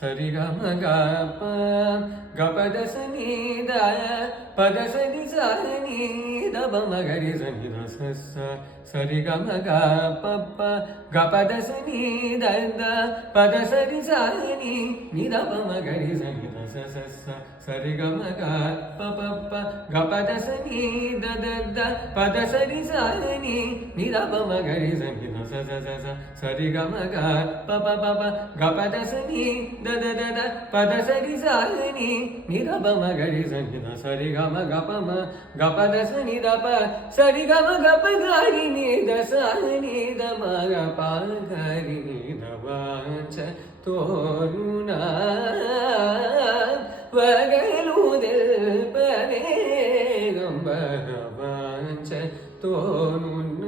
ಸರಿ ಗಮ ಗ ಪ ಗ ಪದ ಸ ನಿ ದ ಪದ ಸ ನಿ ಸ ನಿ ದ ಬ ಮ ಗ ರಿ ಸ ನಿ ದ ಸ ಸ ಸರಿ ಗಮ ಗ ಪ ಪ ಗ ಪದ ಸ ನಿ ದ ದ ಪದ ಸ ನಿ ಸ ನಿ ದ ಬ ಮ ಗ ರಿ ಸ ನಿ ದ ಸ ಸ ಸ ಸರಿ ಗಮ ಗ ಪ ಪ ಪ ಗ ಪದ ಸ ನಿ ದ ದ ದ ಪದ ಸ ನಿ ಸ ನಿ ದ ಬ ಮ ಗ ರಿ ಸ ನಿ ದ ಸ ಸ ಸ ಸ ಸರಿ ಗಮ ಗ ಪ ಪ ಪ ಪ ಗ ಪದ ಸ ನಿ ದ ದ ದ ದ ಪದ ಸ ನಿ ಸ ನಿ ದ ಬ ಮ ಗ ರಿ ಸ ನಿ ದ ಸರಿ ಗಮ ಗ ಪ ಮ ಗ ಪದ ಸ ನಿ ದ ಪ ಸರಿ ಗಮ ಗ ಪ ಗ ರಿ ನಿ ದ ಸ ನಿ ದ ಮ ಗ ಪ ಗ ರಿ ನಿ ದ ವ ಚ ತೋನು ನ வகலுதில் பவேகம் வாஞ்ச தோனுன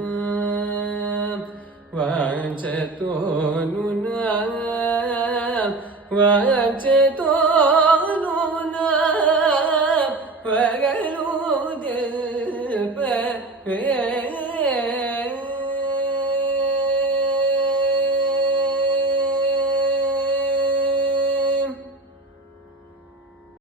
வாஞ்ச தோனுன வாஞ்ச தோ